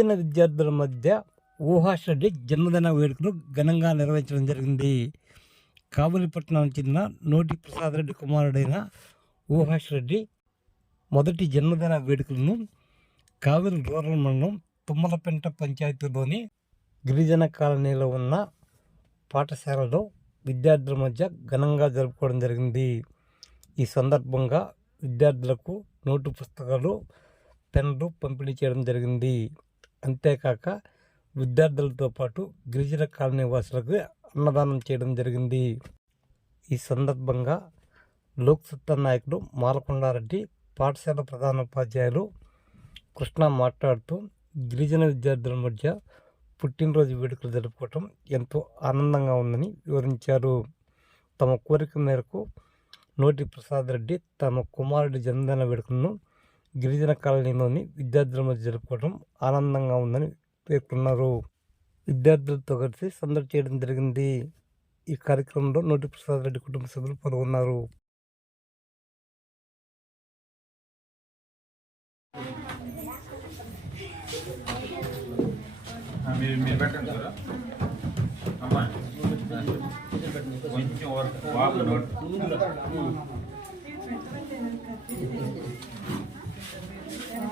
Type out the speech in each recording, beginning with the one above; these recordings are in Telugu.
గిరిజన విద్యార్థుల మధ్య ఊహాశ్రెడ్డి జన్మదిన వేడుకను ఘనంగా నిర్వహించడం జరిగింది. కావలిపట్నం చెందిన నోటి ప్రసాద్ రెడ్డి కుమారుడైన ఊహాశ్రెడ్డి మొదటి జన్మదిన వేడుకలను కావలి రూరల్ మండలం తుమ్మలపెంట పంచాయతీలోని గిరిజన కాలనీలో ఉన్న పాఠశాలలో విద్యార్థుల మధ్య ఘనంగా జరుపుకోవడం జరిగింది. ఈ సందర్భంగా విద్యార్థులకు నోటు పుస్తకాలు పెన్లు పంపిణీ చేయడం జరిగింది. అంతేకాక విద్యార్థులతో పాటు గిరిజన కాలనీ వాసులకు అన్నదానం చేయడం జరిగింది. ఈ సందర్భంగా లోక్సత్తా నాయకుడు మాలకొండారెడ్డి పాఠశాల ప్రధానోపాధ్యాయులు కృష్ణ మాట్లాడుతూ గిరిజన విద్యార్థుల మధ్య పుట్టినరోజు వేడుకలు జరుపుకోవటం ఎంతో ఆనందంగా ఉందని వివరించారు. తమ కోరిక మేరకు నోటి ప్రసాద్ రెడ్డి తమ కుమారుడి జన్మదిన వేడుకలను గిరిజన కాలనీలోని విద్యార్థుల మధ్య జరుపుకోవడం ఆనందంగా ఉందని పేర్కొన్నారు. విద్యార్థులతో కలిసి సందడి చేయడం జరిగింది. ఈ కార్యక్రమంలో నోటి ప్రసాద్ రెడ్డి కుటుంబ సభ్యులు పాల్గొన్నారు. కొంచెం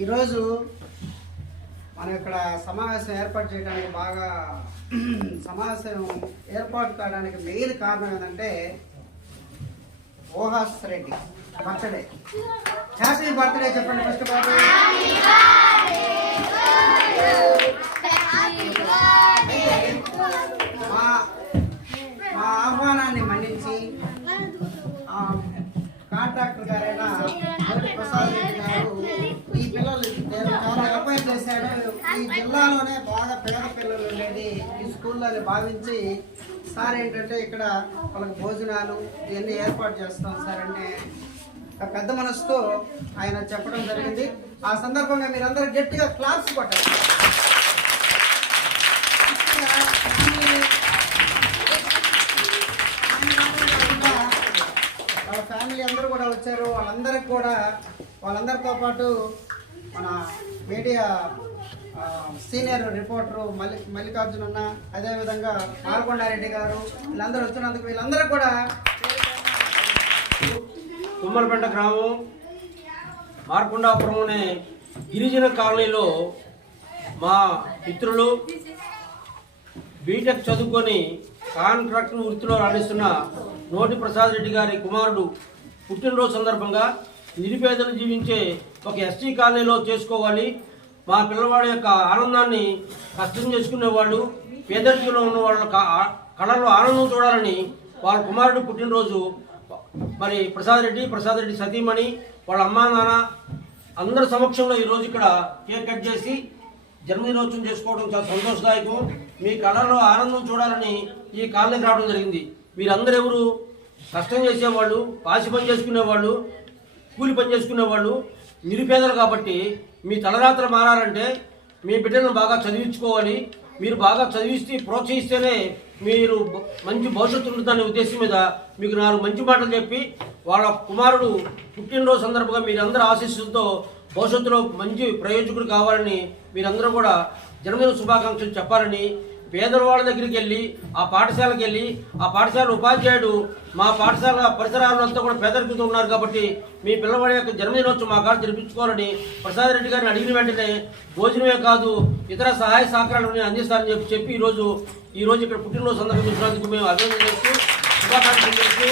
ఈరోజు మనం ఇక్కడ సమావేశం ఏర్పాటు చేయడానికి బాగా సమావేశం ఏర్పాటు కావడానికి మెయిన్ కారణం ఏంటంటే ఓహాస్ రెడ్డి బర్త్డే. హ్యాపీ బర్త్డే చెప్పండి ఫస్ట్ బాబు. మా మా ఆహ్వానాన్ని మన్నించి కాంట్రాక్టర్ గారైనా ఈ జిల్లాలోనే బాగా పేద పిల్లలు ఉండేది ఈ స్కూల్లోని భావించి సార్ ఏంటంటే ఇక్కడ వాళ్ళకి భోజనాలు ఇవన్నీ ఏర్పాటు చేస్తాం సార్ అంటే పెద్ద మనసుతో ఆయన చెప్పడం జరిగింది. ఆ సందర్భంగా మీరందరూ గట్టిగా క్లాస్ కొట్టారు వాళ్ళ ఫ్యామిలీ అందరూ కూడా వచ్చారు. వాళ్ళందరికి కూడా వాళ్ళందరితో పాటు మన media senior reporter Malli Mallikarjuna అన్న అదేవిధంగా పాల్కొండారెడ్డి గారు వీళ్ళందరూ వచ్చినందుకు వీళ్ళందరూ కూడా తుమ్మలపేట గ్రామం మార్కొండాపురం అనే గిరిజన కాలనీలో మా మిత్రులు బీటెక్ చదువుకొని కాంట్రాక్టర్ వృత్తిలో రాణిస్తున్న నోటి ప్రసాద్ రెడ్డి గారి కుమారుడు పుట్టినరోజు సందర్భంగా నిరుపేదలు జీవించే ఒక ఎస్టీ కాలనీలో చేసుకోవాలి. మా పిల్లవాడి యొక్క ఆనందాన్ని కష్టం చేసుకునేవాళ్ళు పేదరికంలో ఉన్న వాళ్ళ కళల్లో కళలో ఆనందం చూడాలని వాళ్ళ కుమారుడు పుట్టినరోజు మరి ప్రసాద్ రెడ్డి ప్రసాద్ రెడ్డి సతీమణి వాళ్ళ అమ్మా నాన్న అందరి సమక్షంలో ఈరోజు ఇక్కడ కేక్ కట్ చేసి జన్మదినోత్సవం చేసుకోవడం చాలా సంతోషదాయకం. మీ కళలో ఆనందం చూడాలని ఈ కాలనీకి రావడం జరిగింది. మీరందరూ ఎవరు కష్టం చేసేవాళ్ళు పాసి పని చేసుకునేవాళ్ళు కూలి పని చేసుకునేవాళ్ళు నిరుపేదలు కాబట్టి మీ తలరాత్రి మారాలంటే మీ బిడ్డలను బాగా చదివించుకోవాలి. మీరు బాగా చదివిస్తే ప్రోత్సహిస్తేనే మీరు మంచి భవిష్యత్తు ఉంటుందనే ఉద్దేశం మీద మీకు నాలుగు మంచి మాటలు చెప్పి వాళ్ళ కుమారుడు పుట్టినరోజు సందర్భంగా మీరందరూ ఆశీస్సులతో భవిష్యత్తులో మంచి ప్రయోజకుడు కావాలని మీరందరూ కూడా జన్మదిన శుభాకాంక్షలు చెప్పాలని పేదవాళ్ళ దగ్గరికి వెళ్ళి ఆ పాఠశాలకు వెళ్ళి ఆ పాఠశాల ఉపాధ్యాయుడు మా పాఠశాల పరిసరాల్లో అంతా కూడా పేదరికంతో ఉన్నారు కాబట్టి మీ పిల్లవాడి యొక్క జన్మదినోత్సవం మా కాడ జరిపించుకోవాలని ప్రసాద్ రెడ్డి గారిని అడిగిన వెంటనే భోజనమే కాదు ఇతర సహాయ సహకారాలను అందిస్తారని చెప్పి చెప్పి ఈరోజు ఈరోజు ఇక్కడ పుట్టినరోజు సందర్భంగా మేము అభినందన చేస్తూ శుభాకాంక్షలు చేస్తూ